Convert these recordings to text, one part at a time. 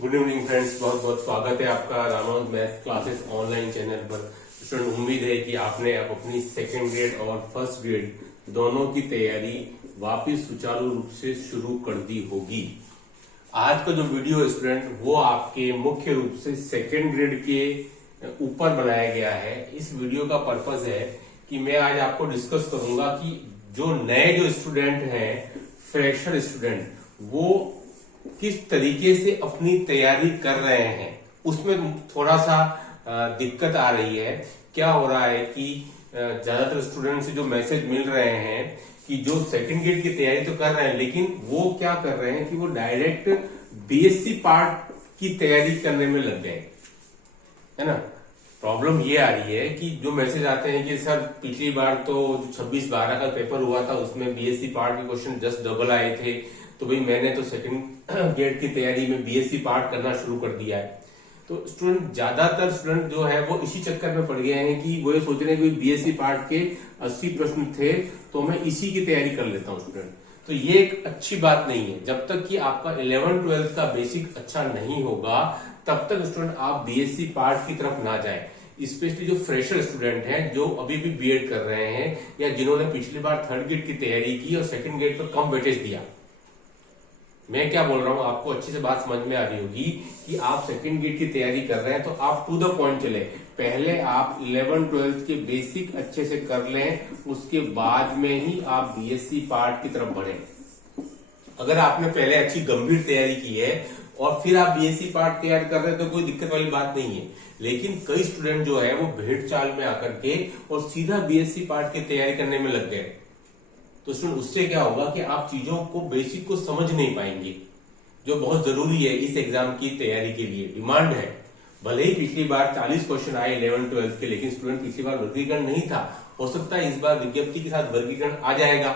Good evening friends, बहुत बहुत स्वागत है आपका Ramanuj maths classes online channel पर। स्टूडेंट, उम्मीद है कि आपने अब अपनी सेकेंड ग्रेड और फर्स्ट ग्रेड दोनों की तैयारी वापस सुचारू रूप से शुरू कर दी होगी। आज का जो वीडियो है स्टूडेंट, वो आपके मुख्य रूप से सेकेंड ग्रेड के ऊपर बनाया गया है। इस वीडियो का पर्पज है कि मैं आज आपको डिस्कस करूंगा कि जो नए जो स्टूडेंट हैं, फ्रेशर स्टूडेंट, वो किस तरीके से अपनी तैयारी कर रहे हैं। उसमें थोड़ा सा दिक्कत आ रही है। क्या हो रहा है कि ज्यादातर स्टूडेंट से जो मैसेज मिल रहे हैं कि जो सेकंड ग्रेड की तैयारी तो कर रहे हैं, लेकिन वो क्या कर रहे हैं कि वो डायरेक्ट बीएससी पार्ट की तैयारी करने में लग गए, है ना। प्रॉब्लम ये आ रही है कि जो मैसेज आते हैं कि सर पिछली बार तो 26/12 का पेपर हुआ था, उसमें बीएससी पार्ट के क्वेश्चन जस्ट डबल आए थे, तो भाई मैंने तो सेकंड ग्रेड की तैयारी में बीएससी पार्ट करना शुरू कर दिया है। तो स्टूडेंट, ज्यादातर स्टूडेंट जो है वो इसी चक्कर में पड़ गए हैं कि वो ये सोच रहे हैं कि बीएससी पार्ट के 80 प्रश्न थे तो मैं इसी की तैयारी कर लेता हूँ स्टूडेंट। तो ये एक अच्छी बात नहीं है। जब तक कि आपका 11th-12th का बेसिक अच्छा नहीं होगा, तब तक स्टूडेंट आप बीएससी पार्ट की तरफ ना जाएं। स्पेशली जो फ्रेशर स्टूडेंट हैं, जो अभी भी बीएड कर रहे हैं, या जिन्होंने पिछली बार थर्ड ग्रेड की तैयारी की और सेकंड ग्रेड पर कम वेटेज दिया। मैं क्या बोल रहा हूं, आपको अच्छी से बात समझ में आ रही होगी कि आप सेकंड ग्रेड की तैयारी कर रहे हैं तो आप टू द पॉइंट चले। पहले आप 11th-12th के बेसिक अच्छे से कर लें, उसके बाद में ही आप बीएससी पार्ट की तरफ बढ़े। अगर आपने पहले अच्छी गंभीर तैयारी की है और फिर आप बीएससी पार्ट तैयार कर रहे हैं तो कोई दिक्कत वाली बात नहीं है। लेकिन कई स्टूडेंट जो है वो भेड़ चाल में आकर के और सीधा बीएससी पार्ट की तैयारी करने में लग गए। तो स्टूडेंट, उससे क्या होगा कि आप चीजों को बेसिक को समझ नहीं पाएंगे, जो बहुत जरूरी है इस एग्जाम की तैयारी के लिए। डिमांड है, भले ही पिछली बार 40 क्वेश्चन आए 11th-12th के, लेकिन स्टूडेंट पिछली बार वर्गीकरण नहीं था। हो सकता है इस बार विज्ञप्ति के साथ वर्गीकरण आ जाएगा।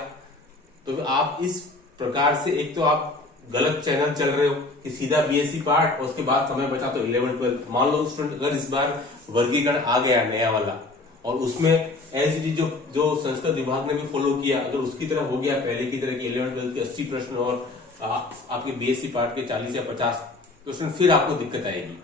तो आप इस प्रकार से, एक तो आप गलत चैनल चल रहे हो कि सीधा बीएससी पार्ट और उसके बाद समय बचा तो 11th-12th। मान लो स्टूडेंट अगर इस बार वर्गीकरण आ गया नया वाला, और उसमें एलसीडी जो संस्कृत विभाग ने भी फॉलो किया, अगर उसकी तरह हो गया पहले की तरह कि 11th-12th के 80 प्रश्न और आपके बीएससी पार्ट के 40 या 50, तो स्टूडेंट फिर आपको दिक्कत आएगी।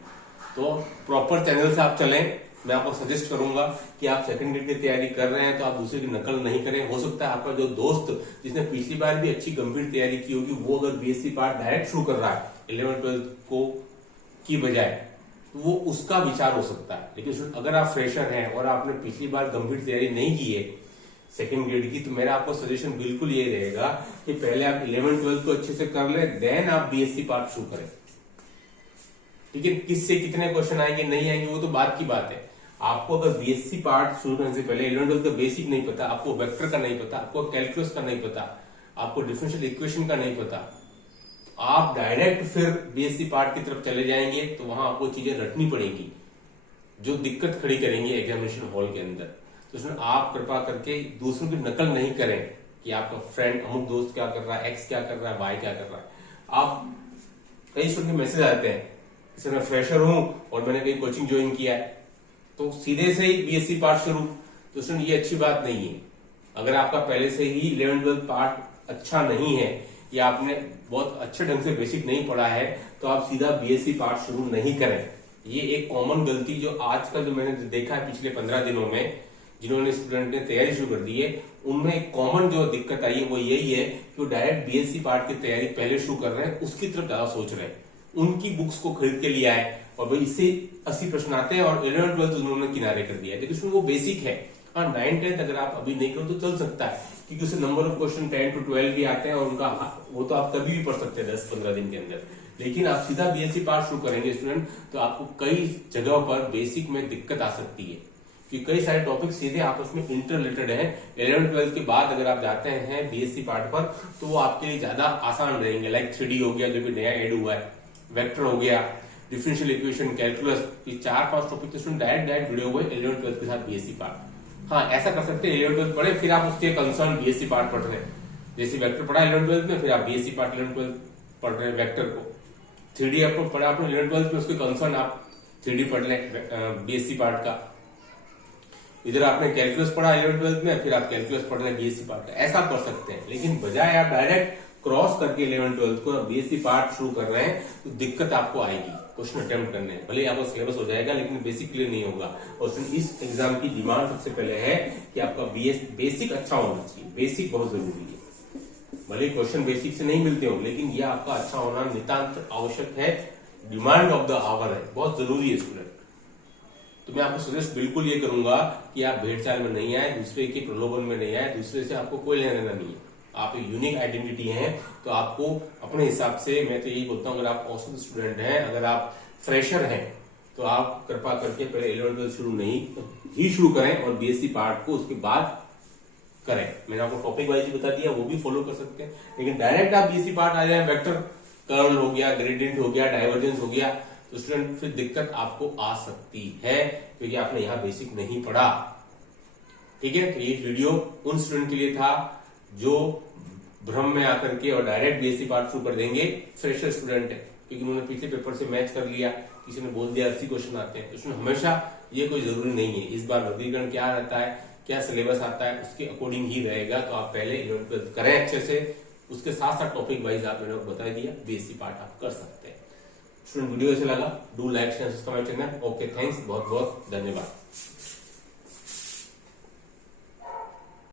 तो प्रॉपर चैनल से आप चलें। मैं आपको सजेस्ट करूंगा कि आप सेकंड ग्रेड की तैयारी कर रहे हैं तो आप दूसरे की नकल नहीं करें। हो सकता है आपका जो दोस्त जिसने पिछली बार भी अच्छी गंभीर तैयारी की होगी, वो अगर बीएससी पार्ट डायरेक्ट शुरू कर रहा है 11th-12th को की बजाय, तो वो उसका विचार हो सकता है। लेकिन अगर आप फ्रेशर हैं और आपने पिछली बार गंभीर तैयारी नहीं की है सेकंड ग्रेड की, तो मेरा आपको सजेशन बिल्कुल ये रहेगा कि पहले आप 11th-12th को अच्छे से कर ले, देन आप बीएससी पार्ट शुरू करें। लेकिन किससे कितने क्वेश्चन आएंगे नहीं आएंगे वो तो बात की बात है। आपको अगर बीएससी पार्ट शुरू करने से पहले 11th-12th का बेसिक नहीं पता, आपको वेक्टर का नहीं पता, आपको कैलकुलस का नहीं पता, आपको डिफरेंशियल इक्वेशन का नहीं पता, आप डायरेक्ट फिर बीएससी पार्ट की तरफ चले जाएंगे तो वहां आपको चीजें रटनी पड़ेंगी जो दिक्कत खड़ी करेंगी एग्जामिनेशन हॉल के अंदर। तो उसमें आप कृपा करके दूसरों की नकल नहीं करें कि आपका फ्रेंड अमुक दोस्त क्या कर रहा है, एक्स क्या कर रहा है, वाई क्या कर रहा है। आप कई स्टूडेंट के मैसेज आते हैं कि मैं फ्रेशर हूं और मैंने कहीं कोचिंग ज्वाइन किया है, तो सीधे से ही बीएससी पार्ट शुरू। तो स्टूडेंट, ये अच्छी बात नहीं है। अगर आपका पहले से ही 11th-12th पार्ट अच्छा नहीं है या आपने बहुत अच्छे ढंग से बेसिक नहीं पढ़ा है, तो आप सीधा बीएससी पार्ट शुरू नहीं करें। ये एक कॉमन गलती जो आजकल जो मैंने देखा है पिछले 15 दिनों में, जिन्होंने स्टूडेंट ने तैयारी शुरू कर दी है, उनमें एक कॉमन जो दिक्कत आई है वो यही है कि वो डायरेक्ट बीएससी पार्ट की तैयारी पहले शुरू कर रहे हैं, उसकी तरफ ज्यादा सोच रहे हैं। उनकी बुक्स को खरीद के लिया है और भाई इससे 80 प्रश्न आते हैं और 11th-12th उन्होंने किनारे कर दिया है। लेकिन उसमें वो बेसिक है। हाँ, 9th-10th अगर आप अभी नहीं करो तो चल सकता है, क्योंकि उससे नंबर ऑफ क्वेश्चन 10 to 12 भी आते हैं और उनका वो तो आप कभी भी पढ़ सकते हैं 10-15 दिन के अंदर। लेकिन आप सीधा बीएससी पार्ट शुरू करेंगे स्टूडेंट, तो आपको कई जगहों पर बेसिक में दिक्कत आ सकती है, क्योंकि कई सारे टॉपिक सीधे आपस में इंटर रिलेटेड है। 11th-12th के बाद अगर आप जाते हैं बीएससी पार्ट पर तो वो आपके लिए ज्यादा आसान रहेंगे। लाइक 3D हो गया जो भी नया एड हुआ है, वेक्टर हो गया, डिफरेंशियल इक्वेशन, कैलकुलस, ये 4-5 टॉपिक तो डायरेक्ट जुड़े हुए 11th-12th के साथ बीएससी पार्ट। हाँ, ऐसा कर सकते हैं 11th-12th पढ़े फिर आप उसके कंसर्न बीएससी पार्ट पढ़ रहे हैं। जैसे वेक्टर पढ़ा 11th-12th में, फिर आप बीएससी पार्ट 11th-12th पढ़ रहे हैं वेक्टर को। 3D आपको पढ़ा आपने 11th-12th में, उसके कंसर्न आप 3D पढ़ लें बीएससी पार्ट का। इधर आपने कैलकुलस पढ़ा 11th-12th में, फिर आप कैलकुलस पढ़ रहे हैं बीएससी पार्ट का। ऐसा कर सकते हैं, लेकिन बजाय आप डायरेक्ट क्रॉस करके 11th-12th को बीएससी पार्ट शुरू कर रहे हैं तो दिक्कत आपको आएगी क्वेश्चन अटेम्प्ट करने में। भले ही आपका सिलेबस हो जाएगा लेकिन बेसिक क्लियर नहीं होगा। और इस एग्जाम की डिमांड सबसे पहले है कि आपका बेसिक अच्छा होना चाहिए। बेसिक बहुत जरूरी है। भले क्वेश्चन बेसिक से नहीं मिलते हो लेकिन यह आपका अच्छा होना नितांत आवश्यक है। डिमांड ऑफ द आवर है, बहुत जरूरी है स्टूडेंट। तो मैं आपको सजेस्ट बिल्कुल ये करूंगा कि आप भेड़चाल में नहीं आए, दूसरे के प्रलोभन में नहीं आए। दूसरे से आपको कोई लेना देना नहीं है। आप एक यूनिक आइडेंटिटी हैं तो आपको अपने हिसाब से, मैं तो यही बोलता हूँ, अगर आप औसत स्टूडेंट हैं, अगर आप फ्रेशर हैं तो आप कृपा करके पहले 11th-12th शुरू करें और बीएससी पार्ट को उसके बाद करें। मैंने आपको टॉपिक वाइज ही बता दिया, वो भी फॉलो कर सकते हैं। लेकिन डायरेक्ट आप बीएससी पार्ट आ जाए, वेक्टर कर्ल हो गया, ग्रेडियंट हो गया, डाइवर्जेंस हो गया, तो स्टूडेंट फिर दिक्कत आपको आ सकती है क्योंकि आपने यहाँ बेसिक नहीं पढ़ा। ठीक है, तो ये वीडियो उन स्टूडेंट के लिए था जो भ्रम में आकर के और डायरेक्ट बीएससी पार्ट शुरू कर देंगे। फ्रेशर स्टूडेंट है क्योंकि उन्होंने पिछले पेपर से मैच कर लिया, किसी ने बोल दिया 80 क्वेश्चन आते हैं। उसमें हमेशा ये कोई जरूरी नहीं है। इस बार वर्गीकरण क्या रहता है, क्या सिलेबस आता है, उसके अकॉर्डिंग ही रहेगा। तो आप पहले 11th-12th करें अच्छे से, उसके साथ साथ टॉपिक वाइज आप मैंने बता दिया, बीएससी पार्ट आप कर सकते हैं। स्टूडेंट वीडियो कैसे लगा, do like share subscribe channel. Okay, thanks, बहुत बहुत धन्यवाद।